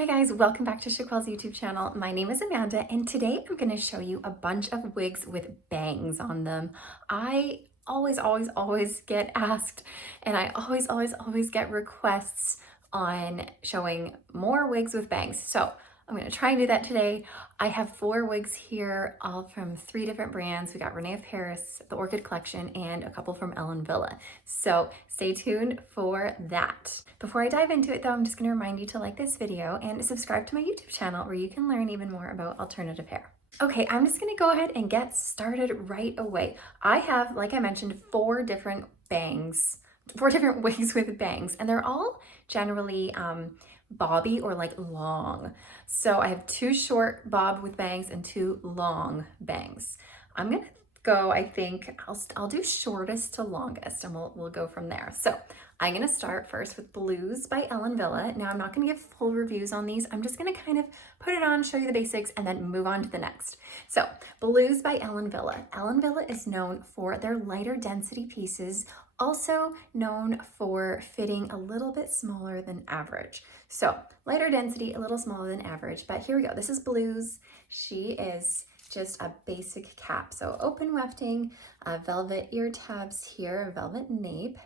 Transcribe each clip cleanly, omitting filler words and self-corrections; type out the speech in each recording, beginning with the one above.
Hi guys, welcome back to Chiquel's YouTube channel. My name is Amanda and today I'm going to show you a bunch of wigs with bangs on them. I always get asked and I always get requests on showing more wigs with bangs. So I'm going to try and do that today. I have 4 wigs here, all from 3 different brands. We got Rene of Paris, the Orchid collection, and a couple from Ellen Wille. So stay tuned for that. Before I dive into it though, I'm just going to remind you to like this video and subscribe to my YouTube channel where you can learn even more about alternative hair. Okay, I'm just going to go ahead and get started right away. I have, like I mentioned, 4 different wigs with bangs, and they're all generally bobby or like long. So I have 2 short bob with bangs and 2 long bangs. I'm gonna go, I think I'll do shortest to longest and we'll go from there. So I'm gonna start first with Blues by Ellen Wille. Now I'm not gonna give full reviews on these. I'm just gonna kind of put it on, show you the basics, and then move on to the next. So Blues by Ellen Wille. Ellen Wille is known for their lighter density pieces, also known for fitting a little bit smaller than average. So lighter density, a little smaller than average, but here we go. This is Blues. She is just a basic cap. So open wefting, velvet ear tabs here, velvet nape.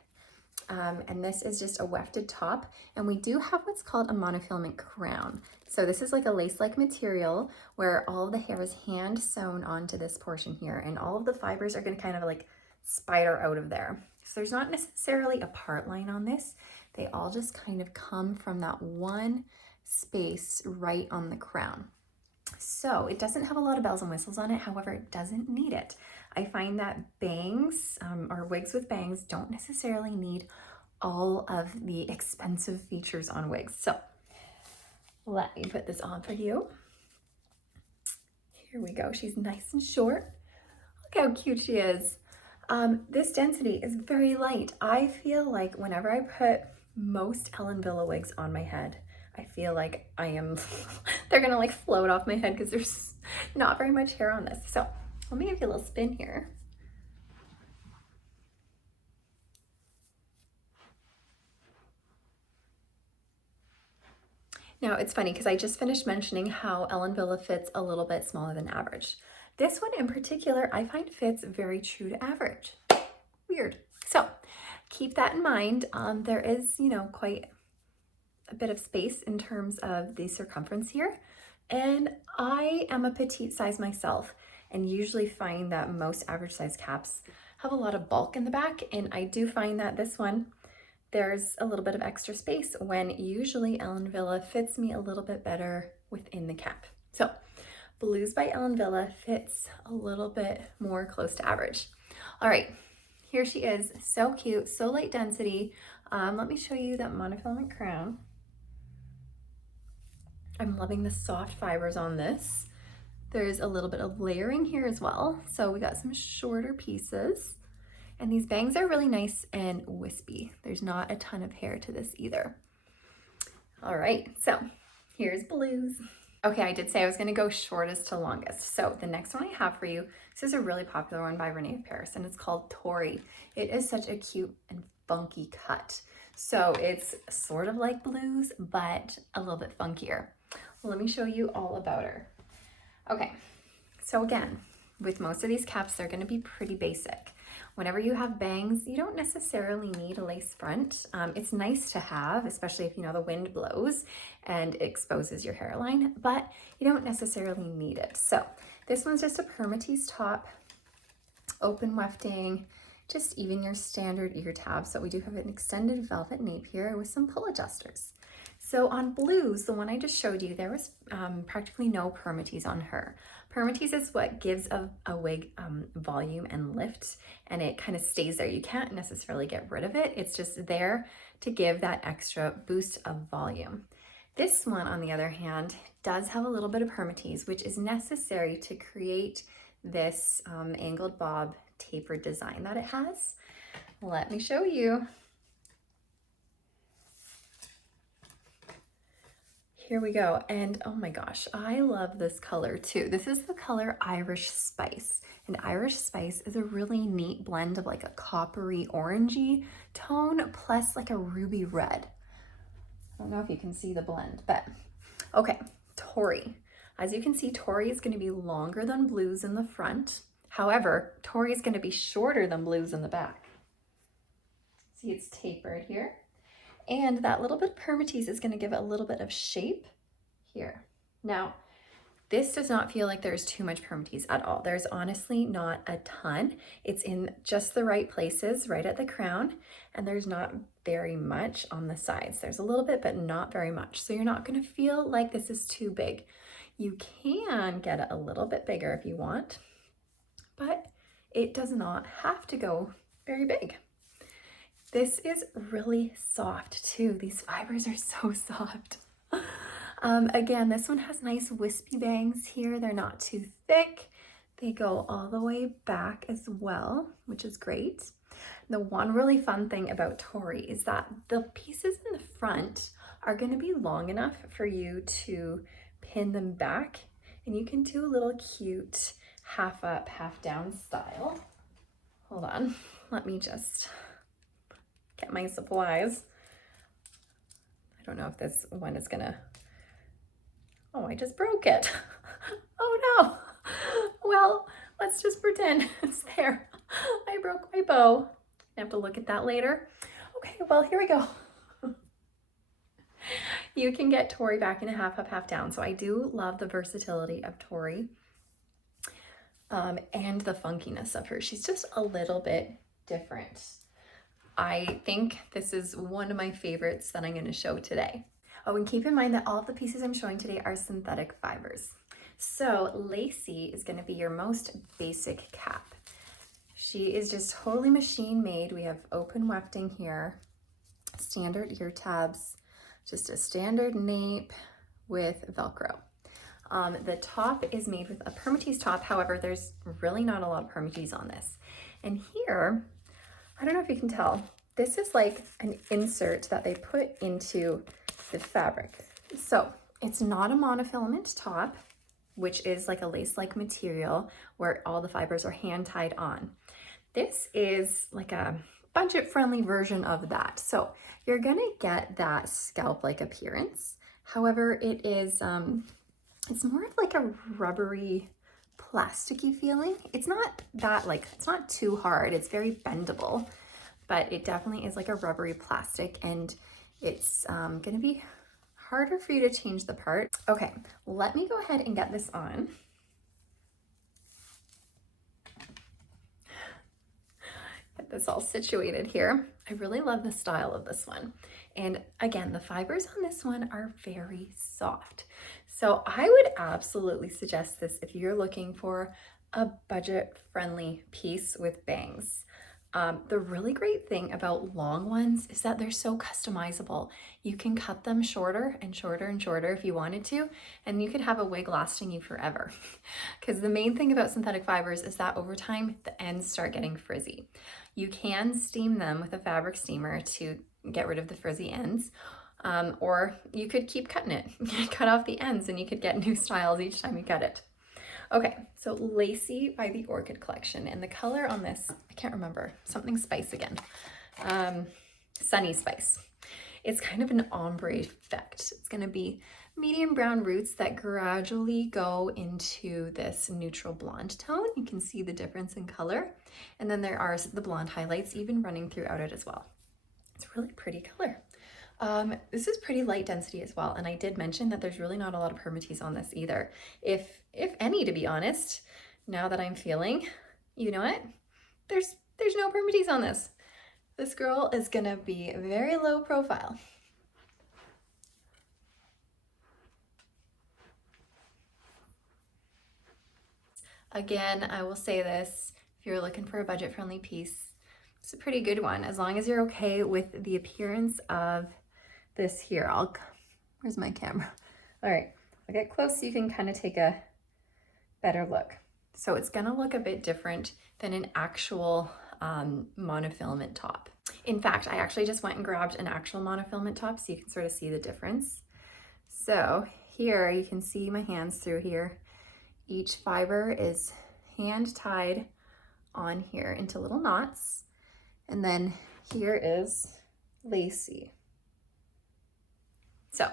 And this is just a wefted top. And we do have what's called a monofilament crown. So this is like a lace-like material where all of the hair is hand sewn onto this portion here. And all of the fibers are gonna kind of like spider out of there. So there's not necessarily a part line on this. They all just kind of come from that one space right on the crown. So it doesn't have a lot of bells and whistles on it. However, it doesn't need it. I find that bangs or wigs with bangs don't necessarily need all of the expensive features on wigs. So let me put this on for you. Here we go. She's nice and short. Look how cute she is. This density is very light. I feel like whenever I put most Ellen Wille wigs on my head, I feel like they're gonna like float off my head because there's not very much hair on this. So let me give you a little spin here. Now it's funny because I just finished mentioning how Ellen Wille fits a little bit smaller than average. This one in particular, I find fits very true to average. Weird. So keep that in mind. There is, quite a bit of space in terms of the circumference here. And I am a petite size myself and usually find that most average size caps have a lot of bulk in the back. And I do find that this one, there's a little bit of extra space when usually Ellen Wille fits me a little bit better within the cap. So Blues by Ellen Wille fits a little bit more close to average. All right, here she is, so cute, so light density. Let me show you that monofilament crown. I'm loving the soft fibers on this. There's a little bit of layering here as well. So we got some shorter pieces. And these bangs are really nice and wispy. There's not a ton of hair to this either. All right, so here's Blues. Okay, I did say I was gonna go shortest to longest. So the next one I have for you, this is a really popular one by Rene of Paris and it's called Tori. It is such a cute and funky cut. So it's sort of like Blues, but a little bit funkier. Let me show you all about her. Okay, so again, with most of these caps, they're gonna be pretty basic. Whenever you have bangs, you don't necessarily need a lace front. It's nice to have, especially if the wind blows and exposes your hairline, but you don't necessarily need it. So this one's just a permatease top, open wefting, just even your standard ear tabs. So we do have an extended velvet nape here with some pull adjusters. So on Blues, the one I just showed you, there was practically no permatease on her. Permatease is what gives a wig volume and lift, and it kind of stays there. You can't necessarily get rid of it. It's just there to give that extra boost of volume. This one, on the other hand, does have a little bit of permatease, which is necessary to create this angled bob tapered design that it has. Let me show you. Here we go, and oh my gosh, I love this color too. This is the color Irish Spice, and Irish Spice is a really neat blend of like a coppery orangey tone plus like a ruby red. I don't know if you can see the blend, but Okay, Tori. As you can see, Tori is going to be longer than Blue's in the front. However, Tori is going to be shorter than Blue's in the back. See, it's tapered here. And that little bit of permatease is going to give it a little bit of shape here. Now, this does not feel like there's too much permatease at all. There's honestly not a ton. It's in just the right places, right at the crown, and there's not very much on the sides. There's a little bit, but not very much. So you're not gonna feel like this is too big. You can get it a little bit bigger if you want, but it does not have to go very big. This is really soft too. These fibers are so soft. Again, this one has nice wispy bangs here. They're not too thick. They go all the way back as well, which is great. The one really fun thing about Tori is that the pieces in the front are going to be long enough for you to pin them back, and you can do a little cute half up, half down style. Hold on, let me just get my supplies. I don't know if this one is gonna, oh, I just broke it. Oh no. Well, let's just pretend it's there. I broke my bow. I have to look at that later. Okay, well, here we go. You can get Tori back in a half up, half down. So I do love the versatility of Tori and the funkiness of her. She's just a little bit different. I think this is one of my favorites that I'm going to show today. Oh, and keep in mind that all of the pieces I'm showing today are synthetic fibers. So Lacey is going to be your most basic cap. She is just totally machine made. We have open wefting here, standard ear tabs, just a standard nape with Velcro. The top is made with a permatease top. However, there's really not a lot of permatease on this. And here, I don't know if you can tell, this is like an insert that they put into the fabric. So it's not a monofilament top, which is like a lace-like material where all the fibers are hand tied on. This is like a budget-friendly version of that. So you're gonna get that scalp-like appearance. However, it is, it's more of like a rubbery, plasticky feeling. It's not that like, it's not too hard. It's very bendable, but it definitely is like a rubbery plastic, and it's gonna be harder for you to change the part. Okay, let me go ahead and get this on. Get this all situated here. I really love the style of this one. And again, the fibers on this one are very soft. So I would absolutely suggest this if you're looking for a budget-friendly piece with bangs. The really great thing about long ones is that they're so customizable. You can cut them shorter and shorter and shorter if you wanted to, and you could have a wig lasting you forever. Because the main thing about synthetic fibers is that over time, the ends start getting frizzy. You can steam them with a fabric steamer to get rid of the frizzy ends, or you could keep cutting it. Cut off the ends and you could get new styles each time you cut it. Okay, so Lacey by the Orchid collection, and the color on this, I can't remember, something spice again, Sunny Spice. It's kind of an ombre effect. It's gonna be medium brown roots that gradually go into this neutral blonde tone. You can see the difference in color. And then there are the blonde highlights even running throughout it as well. It's a really pretty color. This is pretty light density as well, and I did mention that there's really not a lot of permatease on this either. If any, to be honest, now that I'm feeling, you know what? There's no permatease on this. This girl is gonna be very low profile. Again, I will say this, if you're looking for a budget-friendly piece, it's a pretty good one, as long as you're okay with the appearance of this here. Where's my camera? All right, I'll get close so you can kind of take a better look. So it's gonna look a bit different than an actual monofilament top. In fact, I actually just went and grabbed an actual monofilament top so you can sort of see the difference. So here you can see my hands through here. Each fiber is hand tied on here into little knots. And then here is Lacey. So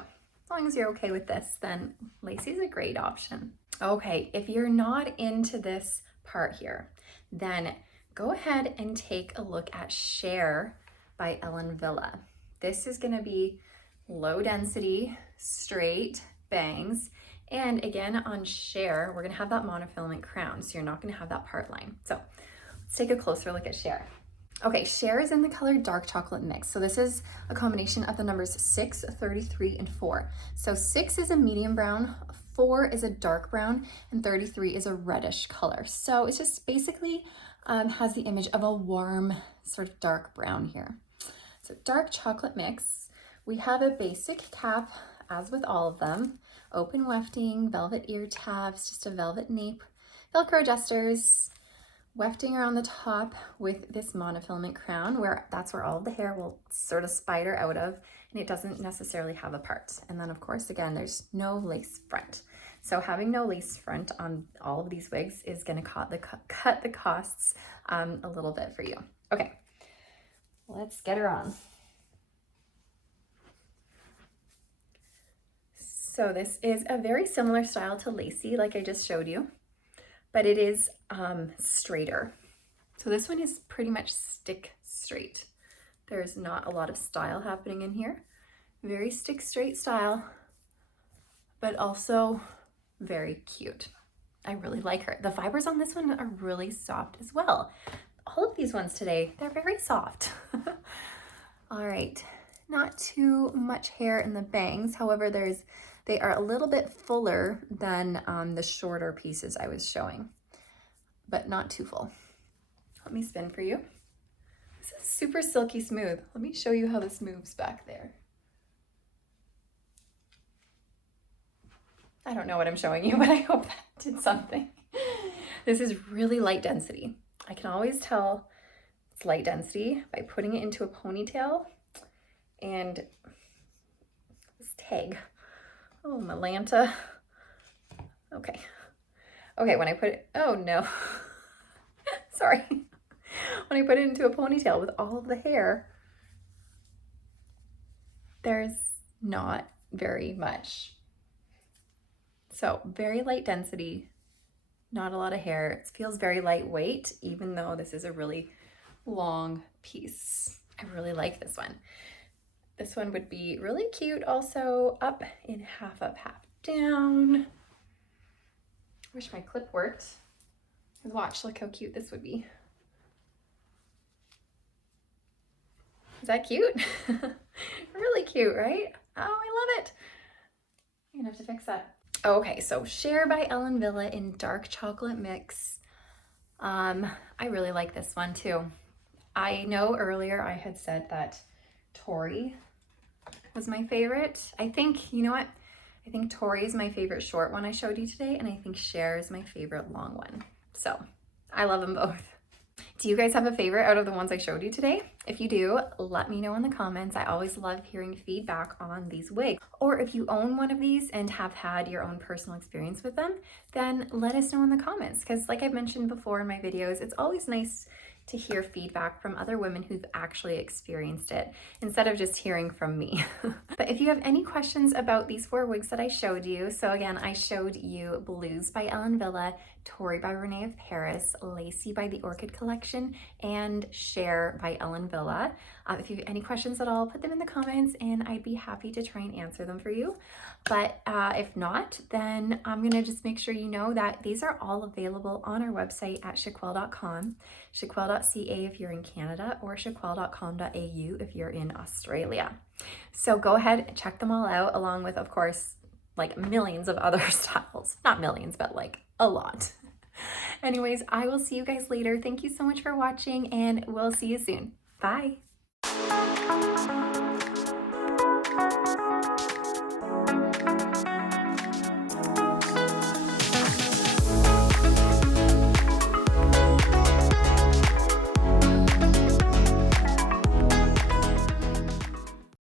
long as you're okay with this, then Lacey's a great option. Okay, if you're not into this part here, then go ahead and take a look at Cher by Ellen Wille. This is gonna be low density, straight bangs. And again, on Cher, we're gonna have that monofilament crown, so you're not gonna have that part line. So let's take a closer look at Cher. Okay, Cher is in the color dark chocolate mix. So this is a combination of the numbers 6, 33, and 4. So 6 is a medium brown, 4 is a dark brown, and 33 is a reddish color. So it's just basically has the image of a warm sort of dark brown here. So dark chocolate mix. We have a basic cap, as with all of them, open wefting, velvet ear tabs, just a velvet nape, Velcro adjusters, wefting around the top with this monofilament crown, where that's where all of the hair will sort of spider out of, and it doesn't necessarily have a part. And then of course, again, there's no lace front. So having no lace front on all of these wigs is gonna cut the costs a little bit for you. Okay, let's get her on. So this is a very similar style to Lacey, like I just showed you, but it is straighter. So this one is pretty much stick straight. There's not a lot of style happening in here. Very stick straight style, but also very cute. I really like her. The fibers on this one are really soft as well. All of these ones today, they're very soft. All right, not too much hair in the bangs. However, they are a little bit fuller than the shorter pieces I was showing, but not too full. Let me spin for you. This is super silky smooth. Let me show you how this moves back there. I don't know what I'm showing you, but I hope that did something. This is really light density. I can always tell it's light density by putting it into a ponytail and this tag. Oh, Malanta. Okay. Okay, when I put it, oh no. Sorry. When I put it into a ponytail with all of the hair, there's not very much. So very light density, not a lot of hair. It feels very lightweight, even though this is a really long piece. I really like this one. This one would be really cute also up in half up, half down. Wish my clip worked. Watch, look how cute this would be. Is that cute? Really cute, right? Oh, I love it. I'm gonna have to fix that. Okay, so Cher by Ellen Wille in dark chocolate mix. I really like this one too. I know earlier I had said that Tori was my favorite. I think, you know what? I think Tori is my favorite short one I showed you today, and I think Cher is my favorite long one. So I love them both. Do you guys have a favorite out of the ones I showed you today? If you do, let me know in the comments. I always love hearing feedback on these wigs. Or if you own one of these and have had your own personal experience with them, then let us know in the comments. Because like I've mentioned before in my videos, it's always nice to hear feedback from other women who've actually experienced it instead of just hearing from me. But if you have any questions about these 4 wigs that I showed you, so again, I showed you Blues by Ellen Wille, Tori by Rene of Paris, Lacey by the Orchid collection, and Cher by Ellen Wille. If you have any questions at all, put them in the comments and I'd be happy to try and answer them for you. But if not, then I'm gonna just make sure you know that these are all available on our website at chiquel.com, chiquel.ca if you're in Canada, or chiquel.com.au if you're in Australia. So go ahead and check them all out, along with, of course, like millions of other styles. Not millions, but like a lot. Anyways, I will see you guys later. Thank you so much for watching, and we'll see you soon. Bye.